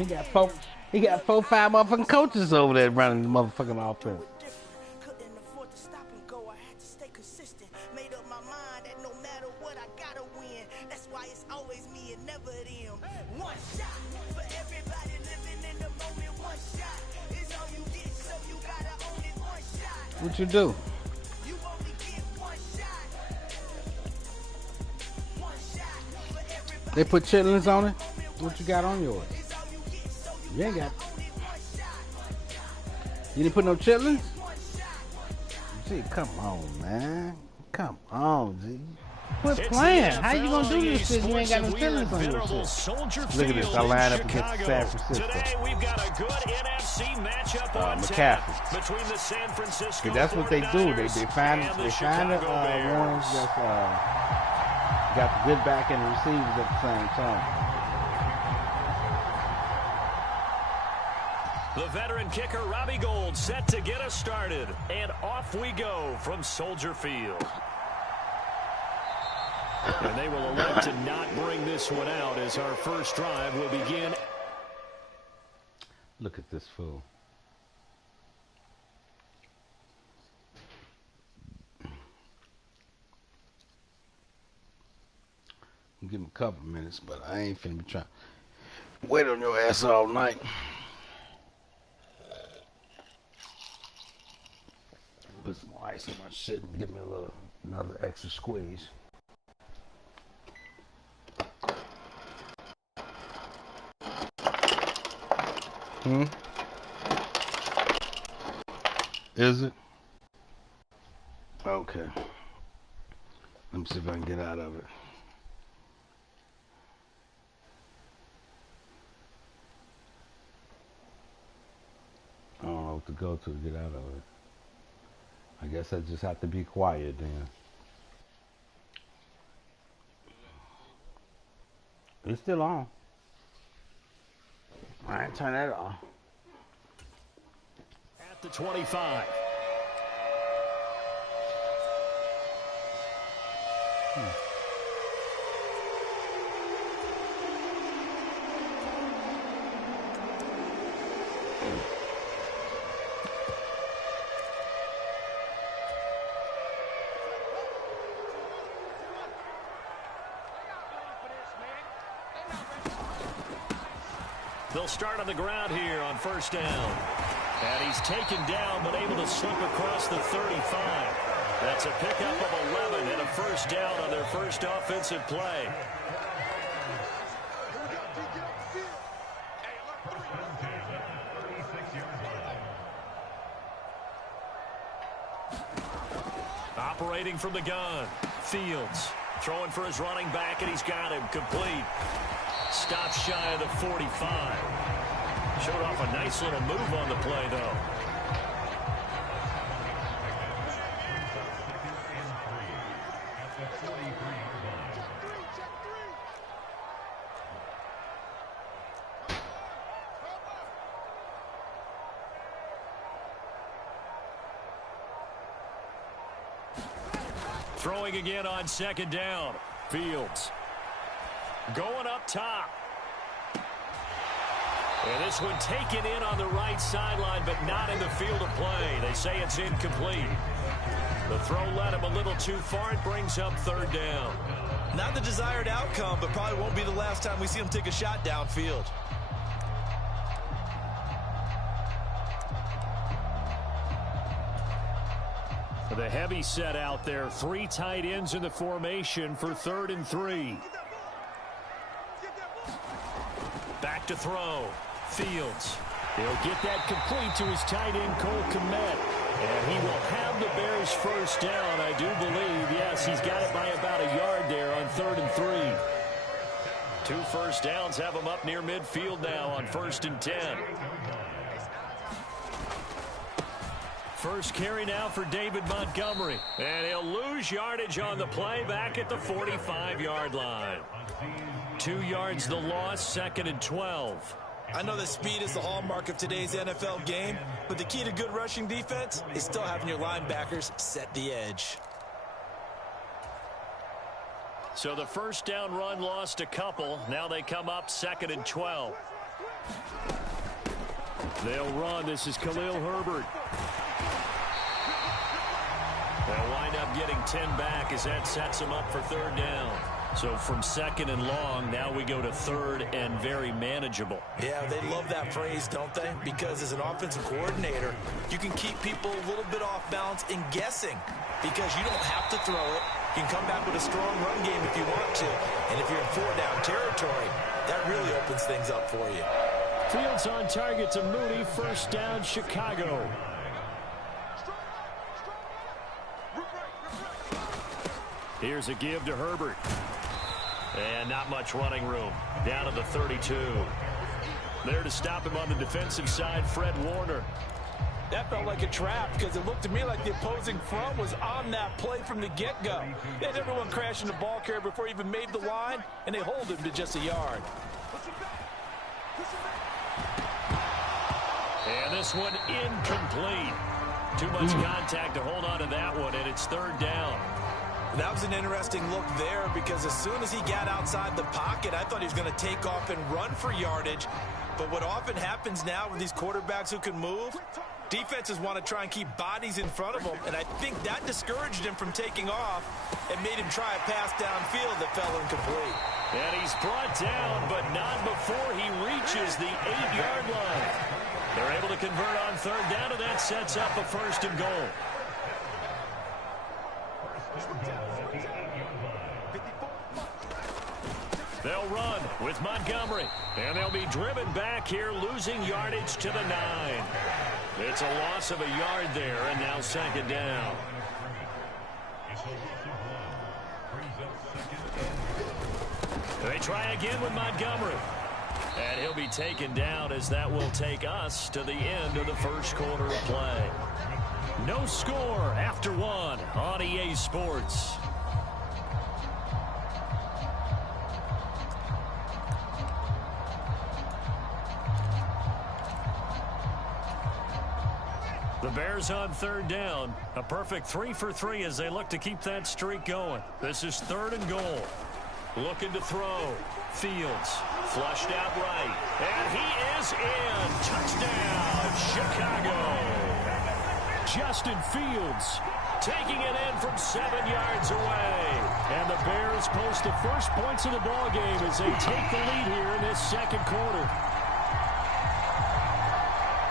He got 4, 5 motherfucking coaches over there running the motherfucking offense. What you do? They put chitlins on it? What you got on yours? You ain't got. You didn't put no chitlins? Gee, come on, man. Come on, G. Quit playing. How you gonna do this shit? You ain't got no chitlins on your shit. Look at this. I line up against San Francisco. Today we've got a good NFC matchup on McCaffrey. between the San Francisco. See, that's what they do. They find the ones that got the good back and the receivers at the same time. The veteran kicker Robbie Gould set to get us started, and off we go from Soldier Field. And they will elect to not bring this one out as our first drive will begin. Look at this fool. Give him a couple minutes, but I ain't finna be trying to wait on your ass all night. Put some ice in my shit and give me another extra squeeze. Is it? Okay. Let me see if I can get out of it. I don't know what to go to get out of it. I guess I just have to be quiet then. It's still on. I ain't turn that off. At the 25. They'll start on the ground here on first down. And he's taken down, but able to slip across the 35. That's a pickup of 11 and a first down on their first offensive play. Operating from the gun, Fields. Throwing for his running back, and he's got him complete. Stop shy of the 45. Showed off a nice little move on the play, though. Throwing again on second down. Fields. Going up top. And this one taken in on the right sideline, but not in the field of play. They say it's incomplete. The throw led him a little too far. It brings up third down. Not the desired outcome, but probably won't be the last time we see him take a shot downfield. The heavy set out there. 3 tight ends in the formation for 3rd and 3. Back to throw. Fields. He'll get that complete to his tight end, Cole Kmet. And he will have the Bears first down, I do believe. Yes, he's got it by about a yard there on 3rd and 3. 2 first downs have him up near midfield now on 1st and 10. First carry now for David Montgomery. And he'll lose yardage on the play back at the 45-yard line. 2 yards the loss, 2nd and 12. I know that speed is the hallmark of today's NFL game, but the key to good rushing defense is still having your linebackers set the edge. So the first down run lost a couple. Now they come up 2nd and 12. They'll run. This is Khalil Herbert. They'll wind up getting 10 back as that sets them up for third down. So from second and long, now we go to third and very manageable. Yeah, they love that phrase, don't they? Because as an offensive coordinator, you can keep people a little bit off balance and guessing because you don't have to throw it. You can come back with a strong run game if you want to. And if you're in four-down territory, that really opens things up for you. Fields on target to Mooney. First down, Chicago. Here's a give to Herbert. And not much running room. Down to the 32. There to stop him on the defensive side, Fred Warner. That felt like a trap because it looked to me like the opposing front was on that play from the get-go. They had everyone crashing the ball carrier before he even made the line, and they hold him to just a yard. And this one incomplete. Too much contact to hold on to that one, and it's third down. That was an interesting look there because as soon as he got outside the pocket, I thought he was going to take off and run for yardage. But what often happens now with these quarterbacks who can move, defenses want to try and keep bodies in front of them, and I think that discouraged him from taking off and made him try a pass downfield that fell incomplete. And he's brought down, but not before he reaches the 8-yard line. They're able to convert on third down, and that sets up a first and goal. They'll run with Montgomery, and they'll be driven back here, losing yardage to the 9. It's a loss of a yard there, and now second down. They try again with Montgomery, and he'll be taken down as that will take us to the end of the first quarter of play. No score after one on EA Sports. The Bears on third down. A perfect 3 for 3 as they look to keep that streak going. This is third and goal. Looking to throw. Fields flushed out right. And he is in. Touchdown, Chicago. Justin Fields taking it in from 7 yards away. And the Bears post the first points of the ball game as they take the lead here in this second quarter.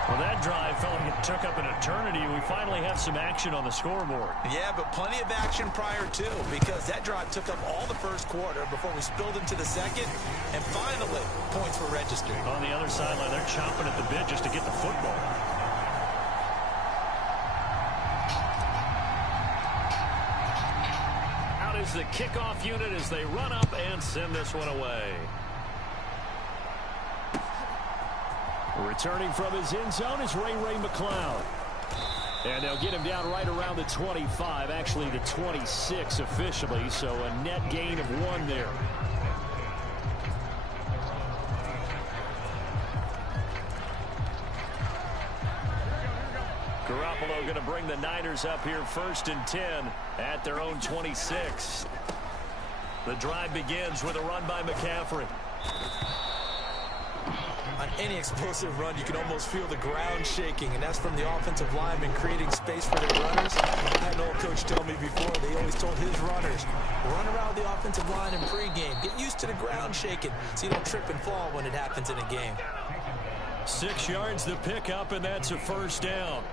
Well, that drive felt like it took up an eternity. We finally have some action on the scoreboard. Yeah, but plenty of action prior to, because that drive took up all the first quarter before we spilled into the second, and finally, points were registered. On the other sideline, they're chomping at the bit just to get the football. Out is the kickoff unit as they run up and send this one away. Returning from his end zone is Ray McCloud. And they'll get him down right around the 25, actually the 26 officially, so a net gain of 1 there. Garoppolo going to bring the Niners up here first and 10 at their own 26. The drive begins with a run by McCaffrey. On any explosive run, you can almost feel the ground shaking, and that's from the offensive linemen creating space for their runners. I had an old coach tell me before, they always told his runners, run around the offensive line in pregame. Get used to the ground shaking so you don't trip and fall when it happens in a game. 6 yards to pick up, and that's a first down.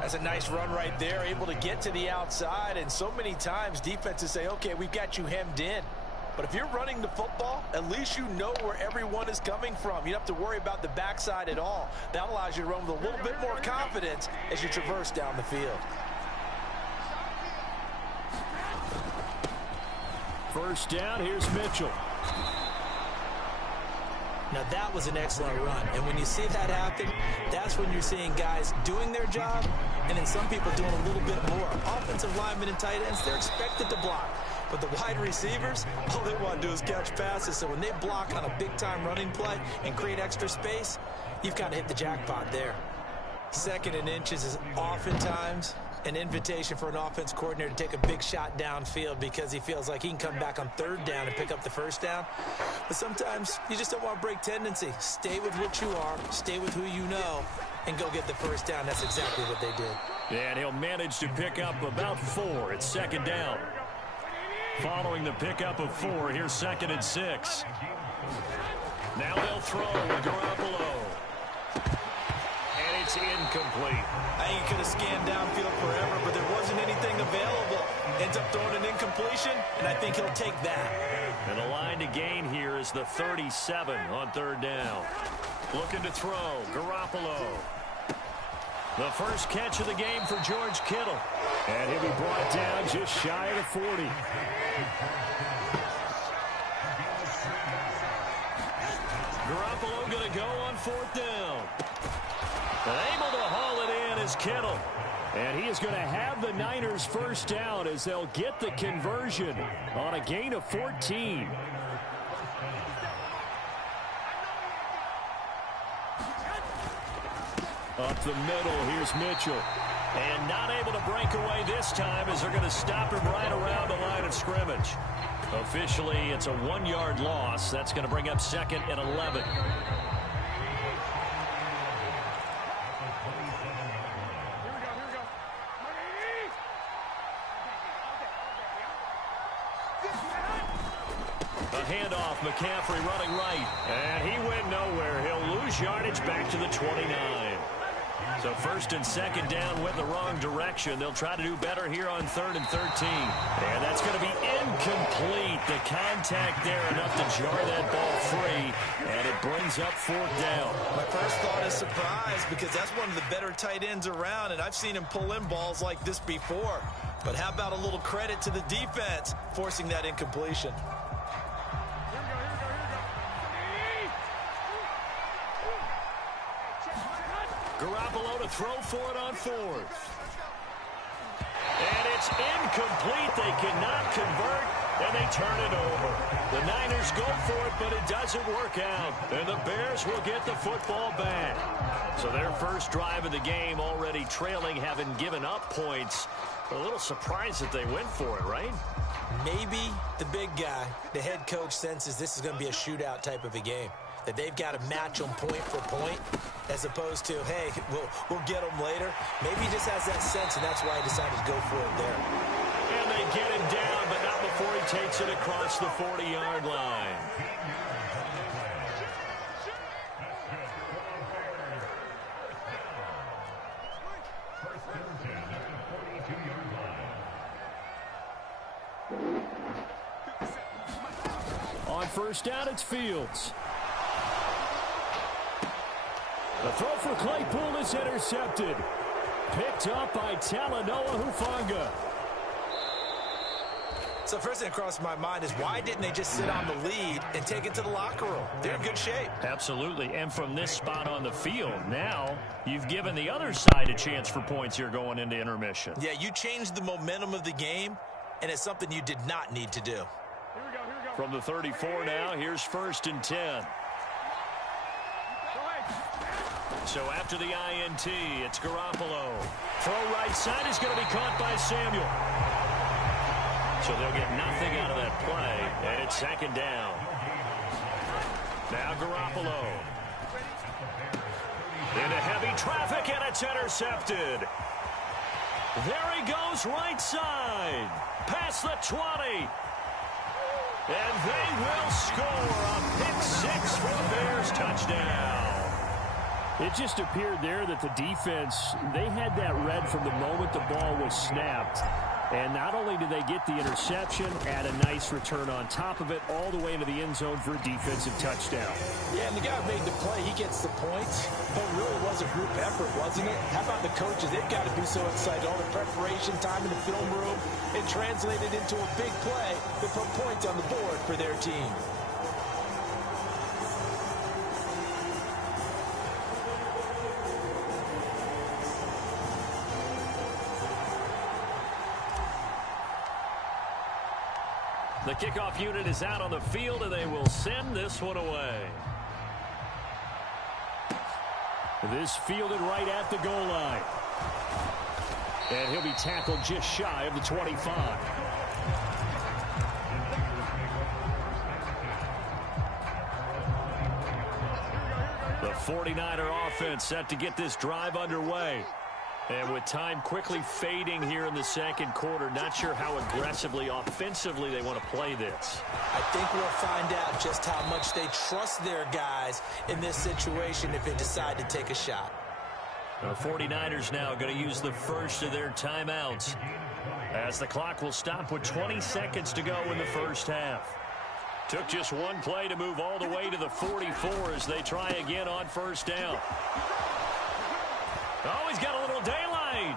That's a nice run right there, able to get to the outside, and so many times defenses say, okay, we've got you hemmed in. But if you're running the football, at least you know where everyone is coming from. You don't have to worry about the backside at all. That allows you to run with a little bit more confidence as you traverse down the field. First down, here's Mitchell. Now that was an excellent run, and when you see that happen, that's when you're seeing guys doing their job, and then some people doing a little bit more. Offensive linemen and tight ends, they're expected to block. But the wide receivers, all they want to do is catch passes. So when they block on a big-time running play and create extra space, you've kind of hit the jackpot there. Second and inches is oftentimes an invitation for an offense coordinator to take a big shot downfield because he feels like he can come back on third down and pick up the first down. But sometimes you just don't want to break tendency. Stay with what you are, stay with who you know, and go get the first down. That's exactly what they did. Yeah, and he'll manage to pick up about 4. It's second down. Following the pickup of 4, here's 2nd and 6. Now they'll throw with Garoppolo. And it's incomplete. I think he could have scanned downfield forever, but there wasn't anything available. Ends up throwing an incompletion, and I think he'll take that. And the line to gain here is the 37 on third down. Looking to throw, Garoppolo. The first catch of the game for George Kittle. And he'll be brought down just shy of the 40. Garoppolo going to go on 4th down. And able to haul it in is Kittle. And he is going to have the Niners first down as they'll get the conversion on a gain of 14. Up the middle, here's Mitchell. And not able to break away this time as they're going to stop him right around the line of scrimmage. Officially, it's a 1-yard loss. That's going to bring up 2nd and 11. A handoff, McCaffrey running right. And he went nowhere. He'll lose yardage back to the 29. So 1st and 2nd down went the wrong direction. They'll try to do better here on 3rd and 13. And that's going to be incomplete. The contact there enough to jar that ball free. And it brings up 4th down. My first thought is surprise because that's one of the better tight ends around, and I've seen him pull in balls like this before. But how about a little credit to the defense forcing that incompletion? Garoppolo to throw for it on 4th. And it's incomplete. They cannot convert, and they turn it over. The Niners go for it, but it doesn't work out. And the Bears will get the football back. So their first drive of the game already trailing, having given up points. A little surprised that they went for it, right? Maybe the big guy, the head coach, senses this is going to be a shootout type of a game. That they've got to match them point for point as opposed to, hey, we'll get them later. Maybe he just has that sense, and that's why he decided to go for it there. And they get him down, but not before he takes it across the 40-yard line. On first down, it's Fields. The throw for Claypool is intercepted. Picked up by Talanoa Hufanga. So first thing that crossed my mind is why didn't they just sit on the lead and take it to the locker room? They're in good shape. Absolutely. And from this spot on the field, now you've given the other side a chance for points here going into intermission. Yeah, you changed the momentum of the game, and it's something you did not need to do. Here we go. From the 34 now, here's 1st and 10. So after the INT, it's Garoppolo. Throw right side is going to be caught by Samuel. So they'll get nothing out of that play, and it's 2nd down. Now Garoppolo. Into heavy traffic, and it's intercepted. There he goes right side. Past the 20. And they will score a pick-6 for the Bears touchdown. It just appeared there that the defense, they had that read from the moment the ball was snapped. And not only did they get the interception, add a nice return on top of it, all the way into the end zone for a defensive touchdown. Yeah, and the guy who made the play, he gets the points. But it really was a group effort, wasn't it? How about the coaches? They've got to be so excited. All the preparation time in the film room, it translated into a big play that put points on the board for their team. The kickoff unit is out on the field, and they will send this one away. This fielded right at the goal line. And he'll be tackled just shy of the 25. The 49er offense set to get this drive underway. And with time quickly fading here in the second quarter, not sure how aggressively, offensively they want to play this. I think we'll find out just how much they trust their guys in this situation if they decide to take a shot. The 49ers now going to use the first of their timeouts as the clock will stop with 20 seconds to go in the first half. Took just one play to move all the way to the 44 as they try again on first down. Oh, he's got a little daylight.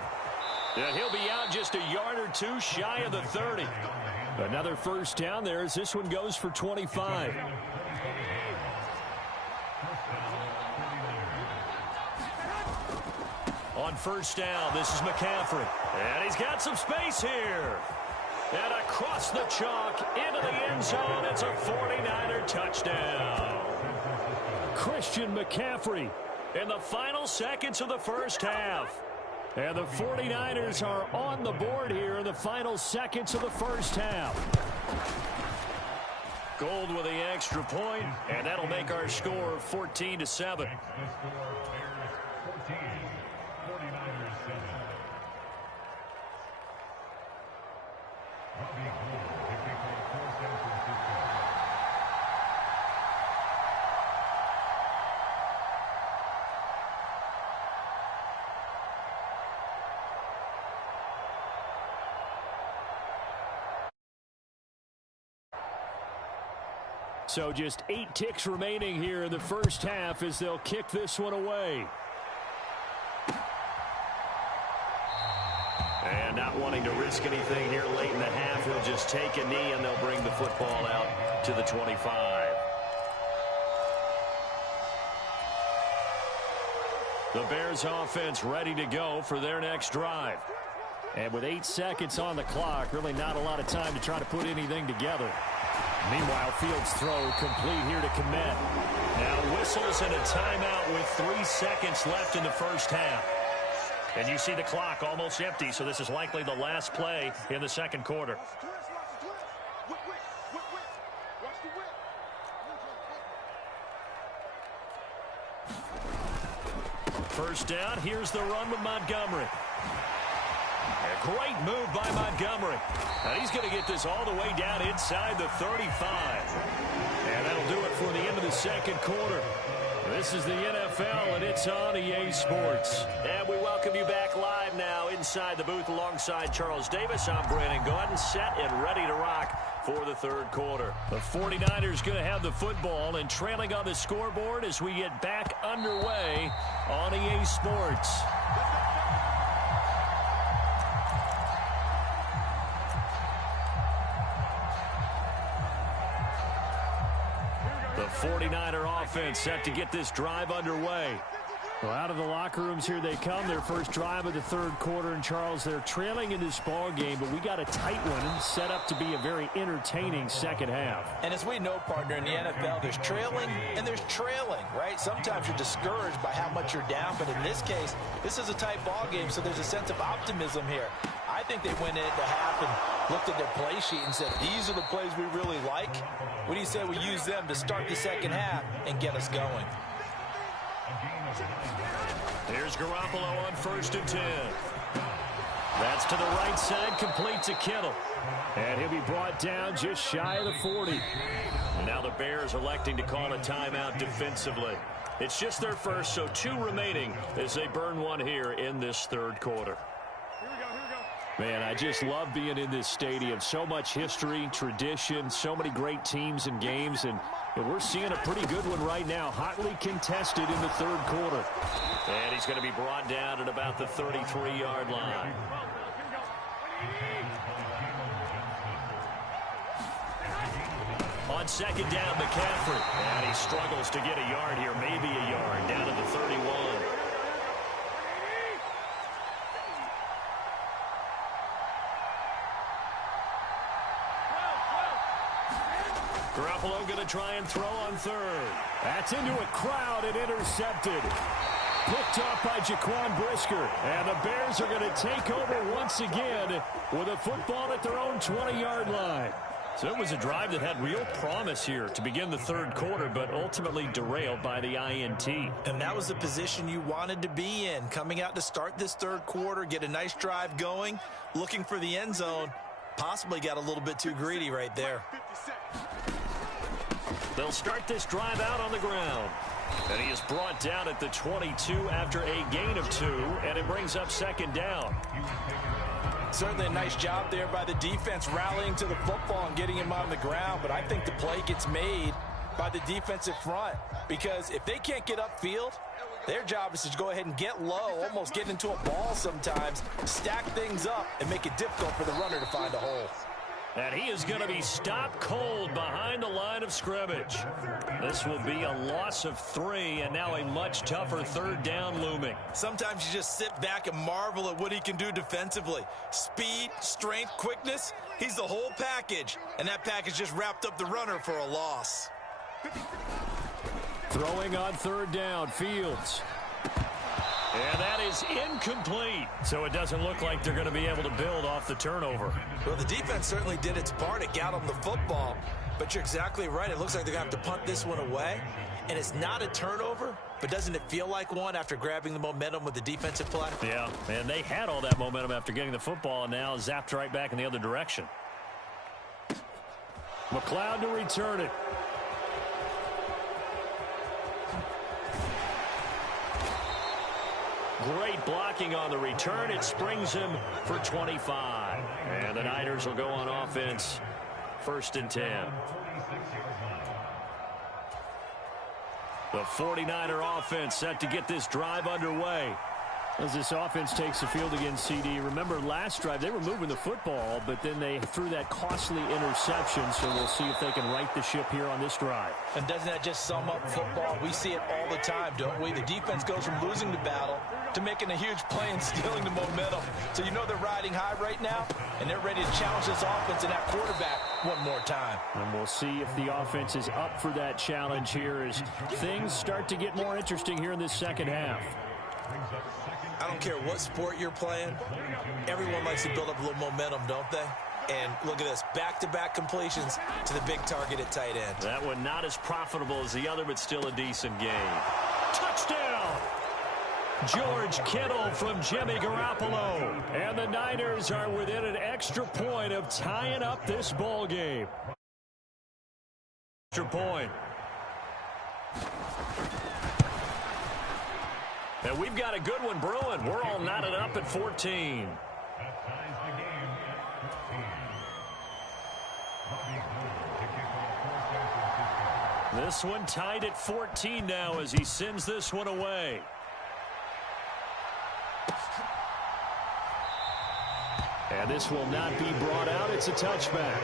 And he'll be out just a yard or two shy of the 30. Another first down there as this one goes for 25. On first down, this is McCaffrey. And he's got some space here. And across the chalk into the end zone, it's a 49er touchdown. Christian McCaffrey in the final seconds of the first half. And the 49ers are on the board here in the final seconds of the first half. Gold with the extra point, and that'll make our score 14-7. So just 8 ticks remaining here in the first half as they'll kick this one away. And not wanting to risk anything here late in the half, he'll just take a knee and they'll bring the football out to the 25. The Bears offense ready to go for their next drive. And with 8 seconds on the clock, really not a lot of time to try to put anything together. Meanwhile, Fields' throw complete here to Komet. Now whistles and a timeout with 3 seconds left in the first half. And you see the clock almost empty, so this is likely the last play in the second quarter. First down, here's the run with Montgomery. A great move by Montgomery. And he's going to get this all the way down inside the 35. And that'll do it for the end of the second quarter. This is the NFL, and it's on EA Sports. And we welcome you back live now inside the booth alongside Charles Davis. I'm Brandon Gaudin, set and ready to rock for the third quarter. The 49ers going to have the football and trailing on the scoreboard as we get back underway on EA Sports. The 49er offense set to get this drive underway. Well, out of the locker rooms here they come. Their first drive of the third quarter. And, Charles, they're trailing in this ball game, but we got a tight one set up to be a very entertaining second half. And as we know, partner, in the NFL, there's trailing and there's trailing, right? Sometimes you're discouraged by how much you're down, but in this case, this is a tight ball game, so there's a sense of optimism here. I think they went into half and looked at their play sheet and said, these are the plays we really like. What do you say we use them to start the second half and get us going? Here's Garoppolo on 1st and 10. That's to the right side, complete to Kittle. And he'll be brought down just shy of the 40. And now the Bears electing to call a timeout defensively. It's just their first, so 2 remaining as they burn one here in this third quarter. Man, I just love being in this stadium. So much history, tradition, so many great teams and games, and we're seeing a pretty good one right now, hotly contested in the third quarter. And he's going to be brought down at about the 33-yard line. On second down, McCaffrey. And he struggles to get a yard here, maybe a yard, down to the 31. Garoppolo going to try and throw on third. That's into a crowd and intercepted. Picked off by Jaquan Brisker. And the Bears are going to take over once again with a football at their own 20-yard line. So it was a drive that had real promise here to begin the third quarter, but ultimately derailed by the INT. And that was the position you wanted to be in, coming out to start this third quarter, get a nice drive going, looking for the end zone. Possibly got a little bit too greedy right there. They'll start this drive out on the ground. And he is brought down at the 22 after a gain of 2, and it brings up second down. Certainly a nice job there by the defense rallying to the football and getting him on the ground, but I think the play gets made by the defensive front because if they can't get upfield, their job is to go ahead and get low, almost get into a ball sometimes, stack things up, and make it difficult for the runner to find a hole. And he is going to be stopped cold behind the line of scrimmage. This will be a loss of 3, and now a much tougher third down looming. Sometimes you just sit back and marvel at what he can do defensively. Speed, strength, quickness, he's the whole package. And that package just wrapped up the runner for a loss. Throwing on third down, Fields. And that is incomplete. So it doesn't look like they're going to be able to build off the turnover. Well, the defense certainly did its part. It got them the football. But you're exactly right. It looks like they're going to have to punt this one away. And it's not a turnover, but doesn't it feel like one after grabbing the momentum with the defensive play? Yeah, and they had all that momentum after getting the football and now zapped right back in the other direction. McLeod to return it. Great blocking on the return. It springs him for 25. And the Niners will go on offense. 1st and 10. The 49er offense set to get this drive underway. As this offense takes the field against CD, remember last drive they were moving the football, but then they threw that costly interception, so we'll see if they can right the ship here on this drive. And doesn't that just sum up football? We see it all the time, don't we? The defense goes from losing the battle to making a huge play and stealing the momentum. So you know they're riding high right now, and they're ready to challenge this offense and that quarterback one more time. And we'll see if the offense is up for that challenge here as things start to get more interesting here in this second half. I don't care what sport you're playing. Everyone likes to build up a little momentum, don't they? And look at this, back-to-back completions to the big target at tight end. That one not as profitable as the other, but still a decent game. Touchdown! George Kittle from Jimmy Garoppolo. And the Niners are within an extra point of tying up this ball game. Extra point. And we've got a good one brewing. We're all knotted up at 14. This one tied at 14 now as he sends this one away. And this will not be brought out. It's a touchback.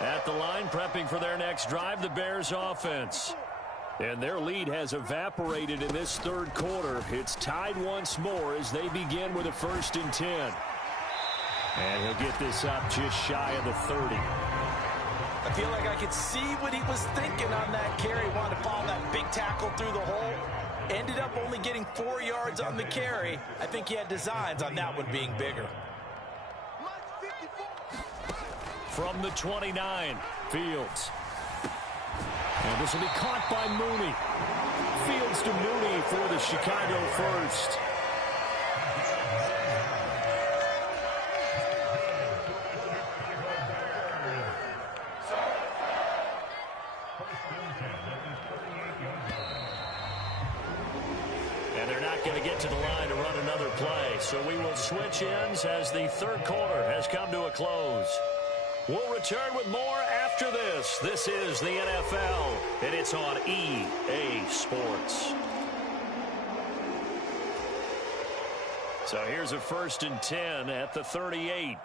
At the line, prepping for their next drive, the Bears offense. And their lead has evaporated in this third quarter. It's tied once more as they begin with a 1st and 10. And he'll get this up just shy of the 30. I feel like I could see what he was thinking on that carry. Wanted to follow that big tackle through the hole. Ended up only getting 4 yards on the carry. I think he had designs on that one being bigger. From the 29, Fields. And this will be caught by Mooney. Fields to Mooney for the Chicago first. And they're not going to get to the line to run another play. So we will switch ends as the third quarter has come to a close. We'll return with more after this. This is the NFL, and it's on EA Sports. So here's a 1st and 10 at the 38.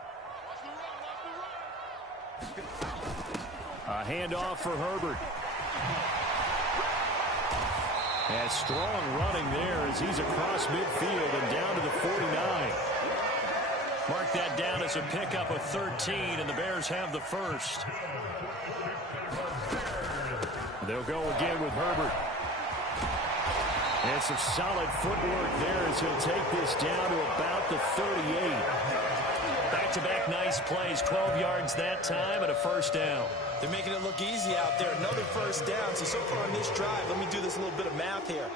A handoff for Herbert. And strong running there as he's across midfield and down to the 49. Mark that down as a pickup of 13, and the Bears have the first. They'll go again with Herbert. And some solid footwork there as he'll take this down to about the 38. Back-to-back nice plays, 12 yards that time and a first down. They're making it look easy out there. Another first down. So far on this drive, let me do this little bit of math here.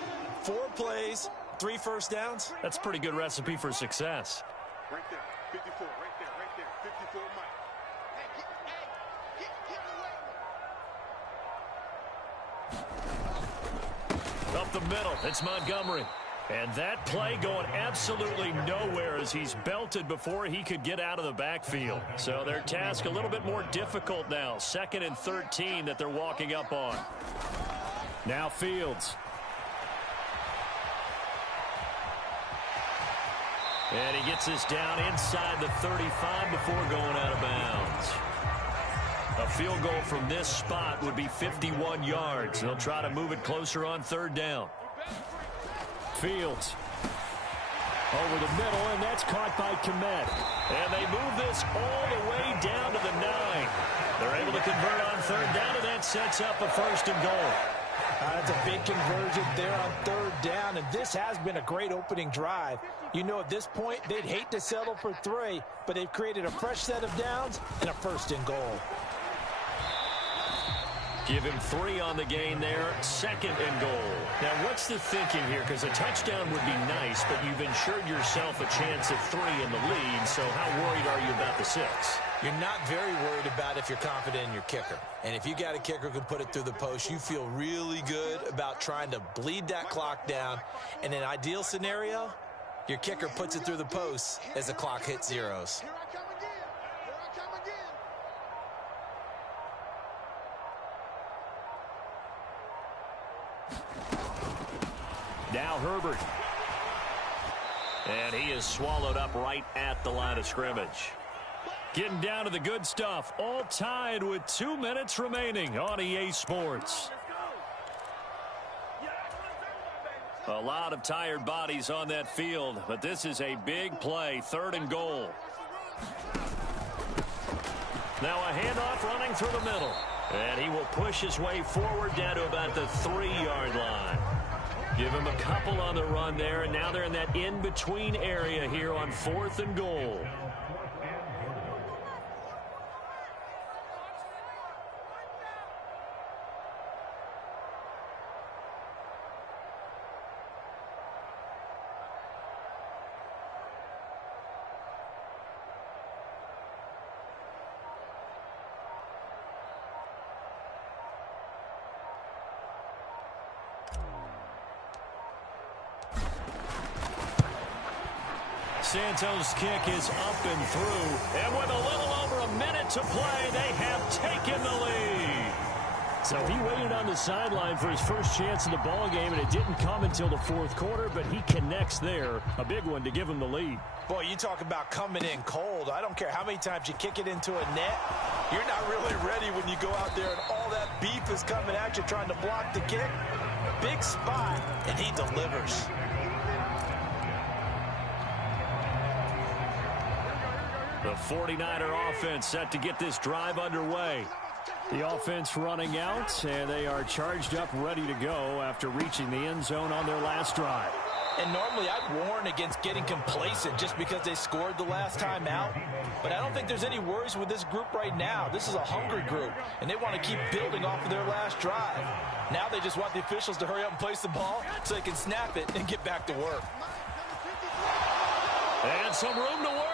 4 plays, 3 first downs. That's a pretty good recipe for success. Right there, 54, right there, 54, Mike. Up the middle, it's Montgomery. And that play going absolutely nowhere as he's belted before he could get out of the backfield. So their task a little bit more difficult now. 2nd and 13 that they're walking up on. Now Fields. And he gets this down inside the 35 before going out of bounds. A field goal from this spot would be 51 yards. They'll try to move it closer on 3rd down. Fields over the middle, and that's caught by Komet. And they move this all the way down to the 9. They're able to convert on 3rd down, and that sets up a 1st and goal. That's a big conversion there on 3rd down, and this has been a great opening drive. You know, at this point, they'd hate to settle for 3, but they've created a fresh set of downs and a 1st and goal. Give him 3 on the gain there, 2nd and goal. Now, what's the thinking here? Because a touchdown would be nice, but you've ensured yourself a chance at 3 in the lead, so how worried are you about the 6? You're not very worried about if you're confident in your kicker. And if you got a kicker who can put it through the post, you feel really good about trying to bleed that clock down. In an ideal scenario, your kicker puts it through the post as the clock hits zeros. Now Herbert. And he is swallowed up right at the line of scrimmage. Getting down to the good stuff. All tied with 2 minutes remaining on EA Sports. A lot of tired bodies on that field, but this is a big play. 3rd and goal. Now a handoff running through the middle. And he will push his way forward down to about the 3-yard line. Give him a couple on the run there, and now they're in that in-between area here on 4th and goal. Santos' kick is up and through. And with a little over a minute to play, they have taken the lead. So he waited on the sideline for his first chance in the ball game, and it didn't come until the 4th quarter, but he connects there. A big one to give him the lead. Boy, you talk about coming in cold. I don't care how many times you kick it into a net. You're not really ready when you go out there and all that beef is coming at you trying to block the kick. Big spot, and he delivers. The 49er offense set to get this drive underway. The offense running out, and they are charged up, ready to go after reaching the end zone on their last drive. And normally I'd warn against getting complacent just because they scored the last time out. But I don't think there's any worries with this group right now. This is a hungry group, and they want to keep building off of their last drive. Now they just want the officials to hurry up and place the ball so they can snap it and get back to work. And some room to work.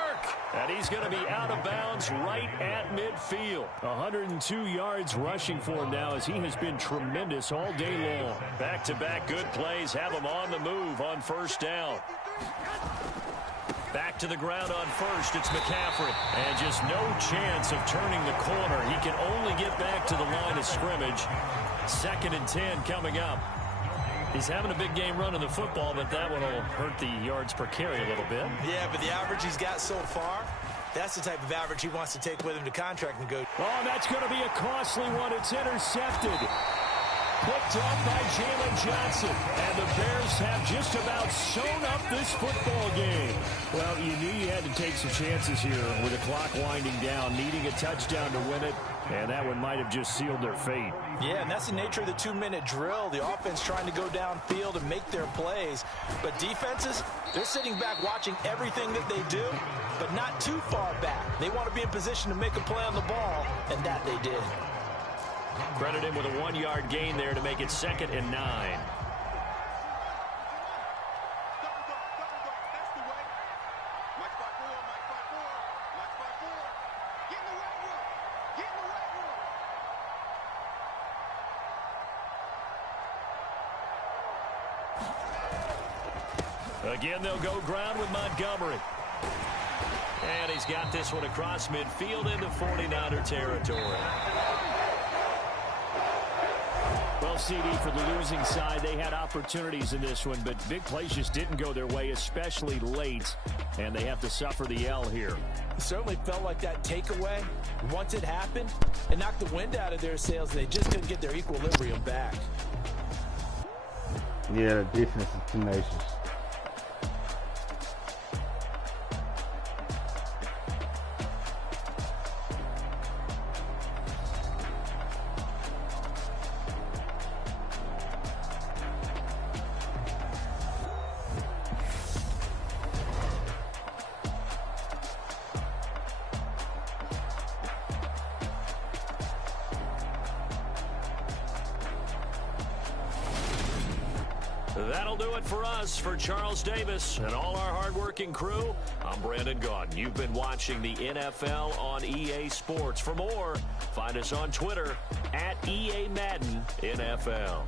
And he's going to be out of bounds right at midfield. 102 yards rushing for him now as he has been tremendous all day long. Back-to-back good plays have him on the move on 1st down. Back to the ground on 1st, it's McCaffrey. And just no chance of turning the corner. He can only get back to the line of scrimmage. 2nd and 10 coming up. He's having a big game running the football, but that one will hurt the yards per carry a little bit. Yeah, but the average he's got so far, that's the type of average he wants to take with him to contract and go. Oh, that's going to be a costly one. It's intercepted. Picked off by Jalen Johnson. And the Bears have just about sewn up this football game. Well, you knew you had to take some chances here with the clock winding down, needing a touchdown to win it. And that one might have just sealed their fate. Yeah, and that's the nature of the 2-minute drill. The offense trying to go downfield and make their plays. But defenses, they're sitting back watching everything that they do, but not too far back. They want to be in position to make a play on the ball, and that they did. Credit him with a 1-yard gain there to make it 2nd and 9. Again, they'll go ground with Montgomery. And he's got this one across midfield into 49er territory. Well, CD, for the losing side, they had opportunities in this one, but big plays just didn't go their way, especially late, and they have to suffer the L here. It certainly felt like that takeaway, once it happened, it knocked the wind out of their sails, and they just couldn't get their equilibrium back. Yeah, the defense is tenacious. That'll do it for us. For Charles Davis and all our hardworking crew, I'm Brandon Gaudin. You've been watching the NFL on EA Sports. For more, find us on Twitter at EA Madden NFL.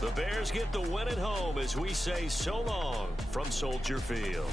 The Bears get the win at home as we say so long from Soldier Field.